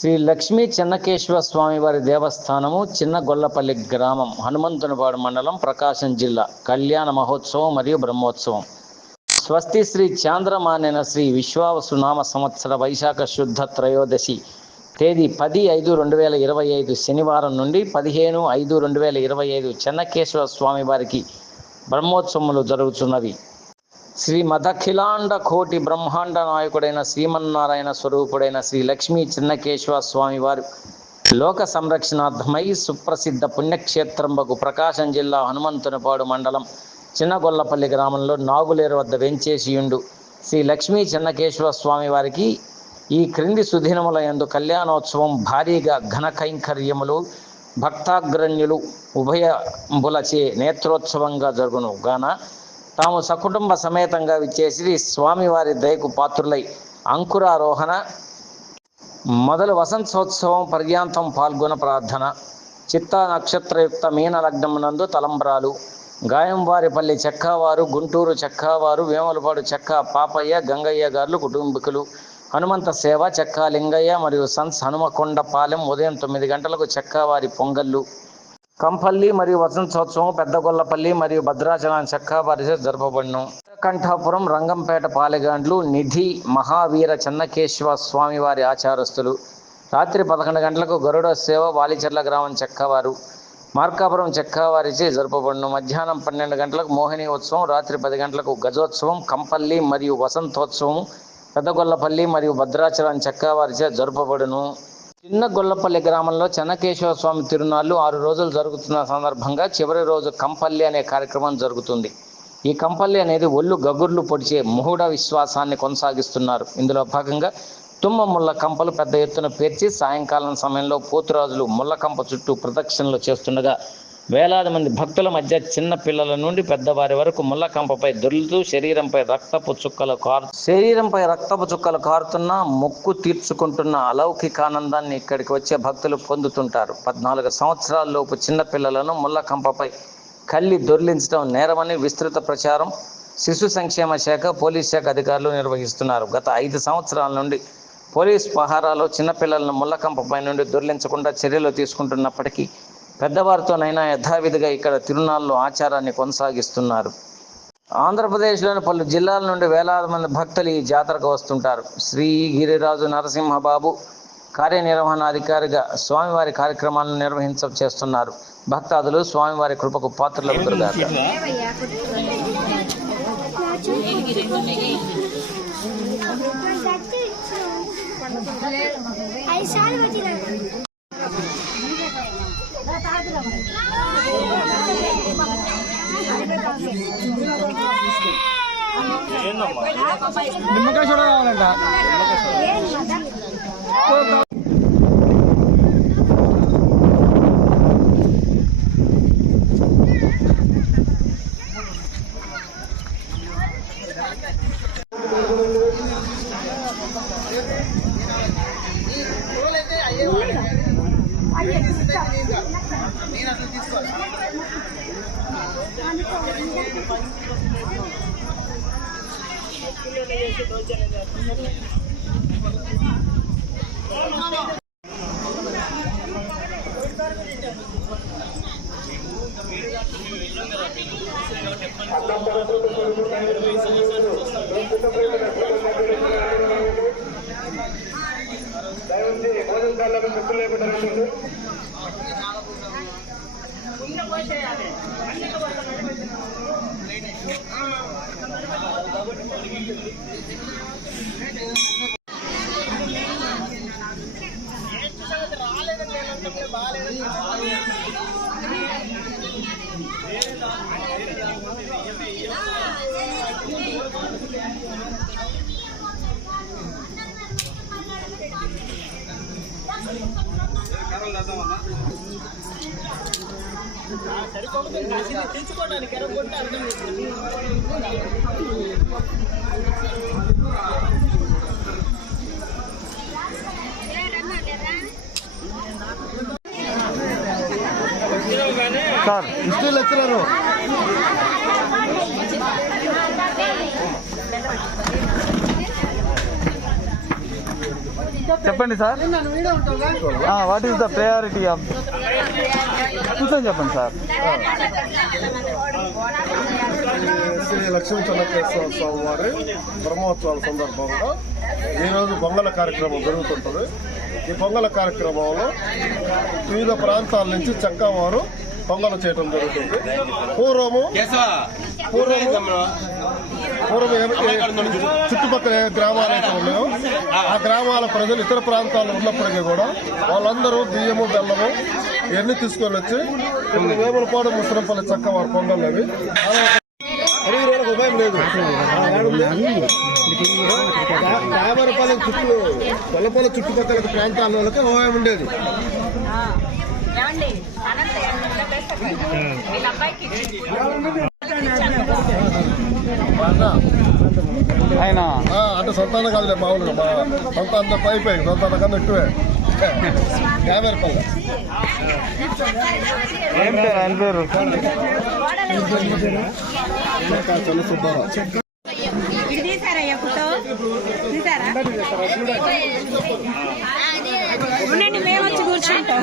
శ్రీ లక్ష్మీ చెన్నకేశ్వర స్వామి వారి దేవస్థానము చిన్న గొల్లపల్లి గ్రామం హనుమంతునిపాడు మండలం ప్రకాశం జిల్లా. కళ్యాణ మహోత్సవం మరియు బ్రహ్మోత్సవం. స్వస్తి శ్రీ చాంద్రమాన్యన శ్రీ విశ్వావసునామ సంవత్సర వైశాఖ శుద్ధ త్రయోదశి తేదీ పది ఐదు రెండు వేల ఇరవై ఐదు శనివారం నుండి పదిహేను ఐదు రెండు వేల ఇరవై ఐదు చెన్నకేశ్వర స్వామి వారికి బ్రహ్మోత్సవములు జరుగుతున్నవి. శ్రీ మదఖిలాండ కోటి బ్రహ్మాండ నాయకుడైన శ్రీమన్నారాయణ స్వరూపుడైన శ్రీ లక్ష్మీ చిన్నకేశవ స్వామి వారు లోక సంరక్షణార్థమై సుప్రసిద్ధ పుణ్యక్షేత్రంబకు ప్రకాశం జిల్లా హనుమంతునిపాడు మండలం చిన్నగొల్లపల్లి గ్రామంలో నాగులేరు వద్ద వెంచేసియుండు. శ్రీ లక్ష్మీ చెన్నకేశ్వర స్వామి వారికి ఈ క్రింది సుదినముల యందు కళ్యాణోత్సవం భారీగా ఘన కైంకర్యములు భక్తాగ్రణ్యులు ఉభయంబులచే నేత్రోత్సవంగా జరుగును. గాన తాము సకుటుంబ సమేతంగా విచ్చేసి స్వామివారి దయకు పాత్రులై అంకురారోహణ మొదలు వసంతోత్సవం పర్యాంతం పాల్గొన ప్రార్థన చిత్త నక్షత్రయుక్త మీన లగ్నమునందు తలంబ్రాలు గాయంవారిపల్లి చెక్కావారు గుంటూరు చెక్కావారు వేములపాడు చెక్క పాపయ్య గంగయ్య గారులు కుటుంబీకులు హనుమంత సేవ చెక్కా లింగయ్య మరియు సన్స్ హనుమకొండపాలెం ఉదయం తొమ్మిది గంటలకు చెక్కావారి పొంగళ్ళు కంపల్లి మరియు వసంతోత్సవం పెద్దగొల్లపల్లి మరియు భద్రాచలం చెక్కావారి జరపబడిను. కంఠాపురం రంగంపేట పాలెగాండ్లు నిధి మహావీర చెన్నకేశ్వర స్వామివారి ఆచారస్తులు. రాత్రి పదకొండు గంటలకు గరుడ సేవ వాలిచెర్ల గ్రామం చెక్కవారు. మార్కాపురం చెక్కవారిచే జరపబడును. మధ్యాహ్నం పన్నెండు గంటలకు మోహిని ఉత్సవం రాత్రి పది గంటలకు గజోత్సవం కంపల్లి మరియు వసంతోత్సవం పెద్దగొల్లపల్లి మరియు భద్రాచలం చెక్కవారిచే జరపబడును. చిన్న గొల్లపల్లి గ్రామంలో చెన్నకేశ్వర స్వామి తిరునాళ్ళు ఆరు రోజులు జరుగుతున్న సందర్భంగా చివరి రోజు కంపల్లి అనే కార్యక్రమం జరుగుతుంది. ఈ కంపల్లి అనేది ఒళ్ళు గగుర్లు పొడిచే ముహుడ విశ్వాసాన్ని కొనసాగిస్తున్నారు. ఇందులో భాగంగా తుమ్మ ముళ్ళ కంపలు పెద్ద ఎత్తున పేర్చి సాయంకాలం సమయంలో పోతురాజులు ముళ్ళ కంప చుట్టూ ప్రదక్షిణలు చేస్తుండగా వేలాది మంది భక్తుల మధ్య చిన్న పిల్లల నుండి పెద్దవారి వరకు ముళ్ళకంపపై దొర్లుతూ శరీరంపై రక్తపు చుక్కలు కారు శరీరంపై రక్తపు చుక్కలు కారుతున్న మొక్కు తీర్చుకుంటున్న అలౌకిక ఆనందాన్ని ఇక్కడికి వచ్చే భక్తులు పొందుతుంటారు. పద్నాలుగు సంవత్సరాలలోపు చిన్న పిల్లలను ముళ్ళకంపపై కళ్ళి దొర్లించడం నేరమని విస్తృత ప్రచారం శిశు సంక్షేమ శాఖ పోలీస్ శాఖ అధికారులు నిర్వహిస్తున్నారు. గత ఐదు సంవత్సరాల నుండి పోలీస్ పహారాలో చిన్నపిల్లలను ముళ్ళకంపపై నుండి దొర్లించకుండా చర్యలు తీసుకుంటున్నప్పటికీ పెద్దవారితోనైనా యథావిధిగా ఇక్కడ తిరునాళ్ళు ఆచారాన్ని కొనసాగిస్తున్నారు. ఆంధ్రప్రదేశ్లోని పలు జిల్లాల నుండి వేలాది మంది భక్తులు ఈ జాతరకు వస్తుంటారు. శ్రీ గిరిరాజు నరసింహబాబు కార్యనిర్వహణాధికారిగా స్వామివారి కార్యక్రమాలను నిర్వహించ చేస్తున్నారు. భక్తాదులు స్వామివారి కృపకు పాత్రలు దొరికారు ఐదు సార్లు నిమ్మకాయ చూడ కావాలంట దయవుంచి భోజనం కాళ్ళకు చెప్పులు లేకుండా Thank you. Sir history lecturer చెప్పండి sir. What is the priority of కూర్చొని చెప్పండి సార్. శ్రీ లక్ష్మీ చెన్నకేశ్వర స్వామి వారి బ్రహ్మోత్సవాల సందర్భంగా ఈరోజు పొంగల కార్యక్రమం జరుగుతుంటుంది. ఈ పొంగల కార్యక్రమంలో వివిధ ప్రాంతాల నుంచి చక్కా వారు పొంగలు చేయడం జరుగుతుంది. పూర్వము పూర్వము పూర్వం ఏ- చుట్టుపక్కల గ్రామాలు అయితే ఉన్నాయో ఆ గ్రామాల ప్రజలు ఇతర ప్రాంతాల్లో ఉన్నప్పటికీ కూడా వాళ్ళందరూ బియ్యము బెల్లము ఇవన్నీ తీసుకొని వచ్చి ఇప్పుడు వేములపాడు ముసరంపల్లి చక్క వారి పొంగల్ అవి. ఉపాయం లేదు. దామరపల్లి చుట్టూ కొల్లపల్లి చుట్టుపక్కల ప్రాంతాల ఉపయోగం ఉపాయం ఉండేది. ఏమండి? అనంత వీళ్ళ అబ్బాయికి ఆయన ఆ, అంటే సంతానం కాదులే మామూలుగా. మా సంతానం అయిపోయి సంతానం కన్నా ఎక్కువే. రామరపల్లి ఏం పేరు ఆయన పేరు? సుబ్బారావు ఫోటో? ఉండండి మేము వచ్చి కూర్చుంటాం.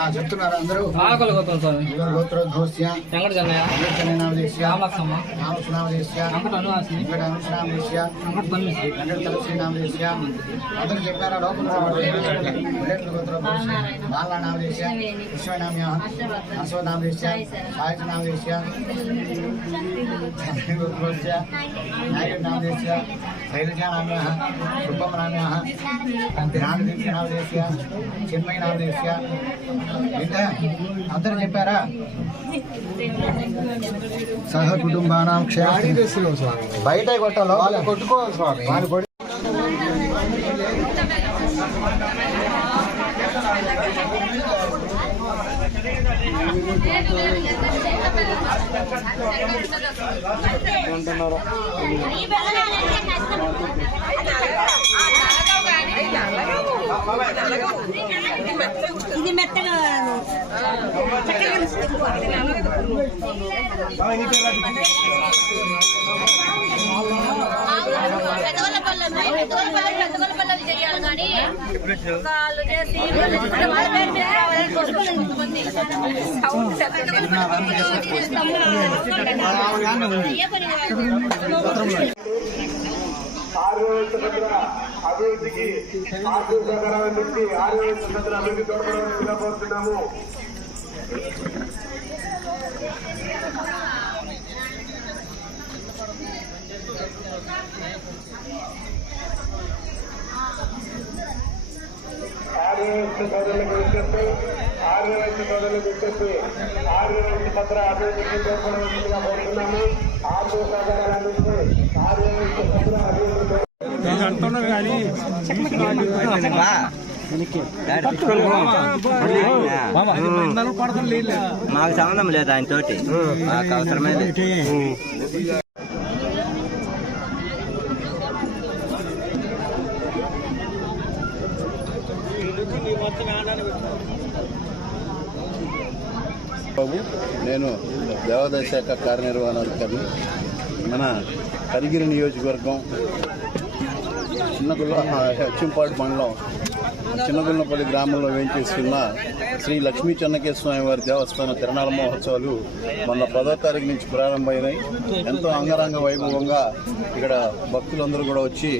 చెప్తున్నారు అందరూ. వెంకటనామదేశ్య రామసునామదేశ్య. వెంకట అనుసునామదేశ్య. వెంకట అందరూ చెప్పారా లోపల గోత్రోద్భూస్య బాలనామదేశ్య. విశ్వనామ్య అశ్వనామదేశ్య సాయుధనామదేశ్య గోత్రోద్భూస్య శైలజానామ్య సుబ్బమనామ్య జ్ఞానదీక్షనామదేశ్య చిన్మయనామదేశ్య. విందా అందరు చెప్పారా? సహ కుటుంబానాం బయట కొట్టాలో? కొట్టుకోవాలి స్వామి. వాళ్ళు అంటున్నారు ఇది మెత్తగా చేయాలి కానీ వాళ్ళు చేసి ఏ పని అభివృద్ధికి ఆర్థిక సహకారం నుంచి ఆరోగ్య సంబంధించిన అభివృద్ధి తోడ్పడవలసిందిగా కోరుతున్నాము. ఆర్యవైశ్య సోదరులకు విజ్ఞప్తి ఆర్యవైశ్య సోదరులకు విజ్ఞప్తి ఆర్యవైశ్య పత్ర అభివృద్ధికి తోడ్పడవలసిందిగా కోరుతున్నాము. ఆర్థిక సహకారం అందించి ఆర్యవైశ్య మాకు సంబంధం లేదు ఆయన తోటి. మాకు అవసరమే లేదు. బాబు నేను దేవాదాయ శాఖ కార్యనిర్వహణాధికారిని మన కరిగిరి నియోజకవర్గం చిన్నగుల్ల హెచ్చింపాడు మండలం చిన్నగుల్లపల్లి గ్రామంలో వేయించేసుకున్న శ్రీ లక్ష్మీ చెన్నకేశ్వర స్వామి వారి దేవస్థాన తిరణాల మహోత్సవాలు మొన్న పదో తారీఖు నుంచి ప్రారంభమైనాయి. ఎంతో అంగరంగ వైభవంగా ఇక్కడ భక్తులందరూ కూడా వచ్చి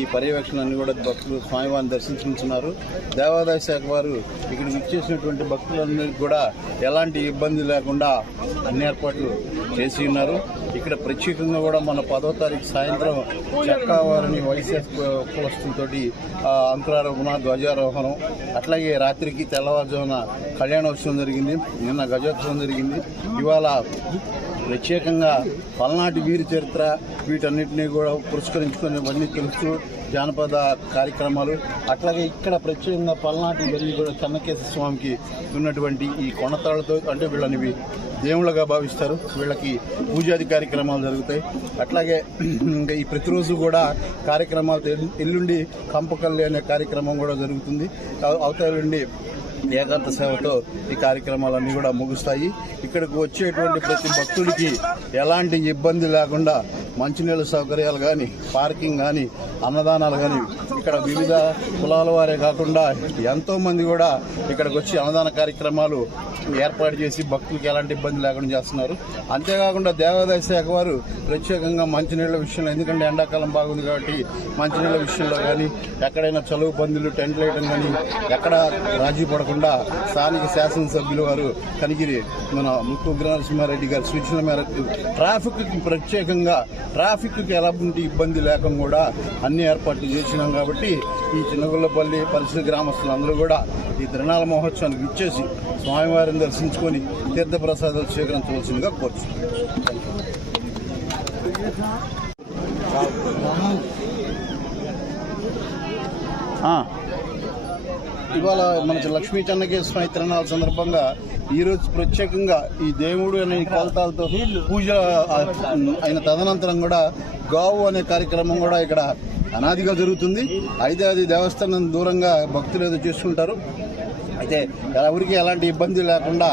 ఈ పర్యవేక్షణ కూడా భక్తులు స్వామివారిని దర్శించుకుంటున్నారు. దేవాదాయ శాఖ వారు ఇక్కడ ఇచ్చేసినటువంటి భక్తులందరికీ కూడా ఎలాంటి ఇబ్బంది లేకుండా అన్ని ఏర్పాట్లు చేసి ఉన్నారు. ఇక్కడ ప్రత్యేకంగా కూడా మన పదో తారీఖు సాయంత్రం చెక్కావారిని వైఎస్ఎస్ కులస్తులతో అంకురారోహణ ధ్వజారోహణం అట్లాగే రాత్రికి తెల్లవారుజామున కళ్యాణోత్సవం జరిగింది నిన్న గజోత్సవం జరిగింది. ఇవాళ ప్రత్యేకంగా పల్నాటి వీరి చరిత్ర వీటన్నిటినీ కూడా పురస్కరించుకొని ఇవన్నీ తెలుస్తూ జానపద కార్యక్రమాలు అట్లాగే ఇక్కడ ప్రత్యేకంగా పల్నాటి వెళ్ళి కూడా చెన్నకేశ్వర స్వామికి ఉన్నటువంటి ఈ కొనతాళ్ళతో అంటే వీళ్ళనివి దేవుళ్ళగా భావిస్తారు. వీళ్ళకి పూజాది కార్యక్రమాలు జరుగుతాయి. అట్లాగే ఇంకా ఈ ప్రతిరోజు కూడా కార్యక్రమాలు ఎల్లుండి కంపకల్లి అనే కార్యక్రమం కూడా జరుగుతుంది. అవ- అవతలండి ఏకాంత సేవతో ఈ కార్యక్రమాలన్నీ కూడా ముగుస్తాయి. ఇక్కడికి వచ్చేటువంటి ప్రతి భక్తుడికి ఎలాంటి ఇబ్బంది లేకుండా మంచినీళ్ళ సౌకర్యాలు కానీ పార్కింగ్ కానీ అన్నదానాలు కానీ ఇక్కడ వివిధ కులాల వారే కాకుండా ఎంతో మంది కూడా ఇక్కడికి వచ్చి అన్నదాన కార్యక్రమాలు ఏర్పాటు చేసి భక్తులకు ఎలాంటి ఇబ్బంది లేకుండా చేస్తున్నారు. అంతేకాకుండా దేవాదాయ శాఖ వారు ప్రత్యేకంగా మంచినీళ్ళ విషయంలో ఎందుకంటే ఎండాకాలం బాగుంది కాబట్టి మంచినీళ్ళ విషయంలో కానీ ఎక్కడైనా చలువు పందులు టెంట్లు వేయడం కానీ ఎక్కడ రాజీ పడకుండా స్థానిక శాసనసభ్యులు వారు కనిగిరి మన ముత్తు ఉగ్రనరసింహారెడ్డి గారి సూచనల మేరకు ట్రాఫిక్ ప్రత్యేకంగా ట్రాఫిక్కి ఎలాంటి ఇబ్బంది లేకుండా కూడా అన్ని ఏర్పాట్లు చేసినాం కాబట్టి ఈ చిన్నగుల్లపల్లి పరిసర గ్రామస్తులందరూ కూడా ఈ తిరణాల మహోత్సవానికి ఇచ్చేసి స్వామివారిని దర్శించుకొని తీర్థప్రసాదాలు స్వీకరించవలసిందిగా కోరుచున్నాం ఆ. ఇవాళ మన లక్ష్మీ చెన్నకేశ్వర తిరణాల సందర్భంగా ఈ రోజు ప్రత్యేకంగా ఈ దేవుడు అనే కోలతాలతో పూజ అయిన తదనంతరం కూడా గావు అనే కార్యక్రమం కూడా ఇక్కడ అనాదిగా జరుగుతుంది. అయితే అది దేవస్థానం దూరంగా భక్తులు ఏదో చేసుకుంటారు అయితే ఎవరికి ఎలాంటి ఇబ్బంది లేకుండా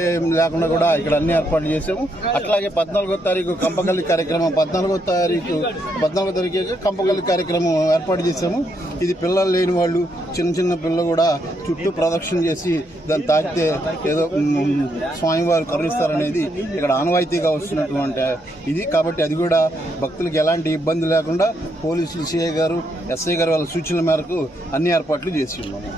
ఏం లేకుండా కూడా ఇక్కడ అన్ని ఏర్పాట్లు చేసాము అట్లాగే పద్నాలుగో తారీఖు కంపగల్లి కార్యక్రమం పద్నాలుగో తారీఖు పద్నాలుగో తారీఖు కంపగల్లి కార్యక్రమం ఏర్పాటు చేసాము ఇది పిల్లలు లేని వాళ్ళు చిన్న చిన్న పిల్లలు కూడా చుట్టూ ప్రదక్షిణ చేసి దాన్ని తాకితే ఏదో స్వామివారు కరుణిస్తారనేది ఇక్కడ ఆనవాయితీగా వస్తున్నటువంటి ఇది. కాబట్టి అది కూడా భక్తులకు ఎలాంటి ఇబ్బంది లేకుండా పోలీసులు సిఐ గారు ఎస్ఐ గారు వాళ్ళ సూచనల మేరకు అన్ని ఏర్పాట్లు చేసి ఉన్నాము.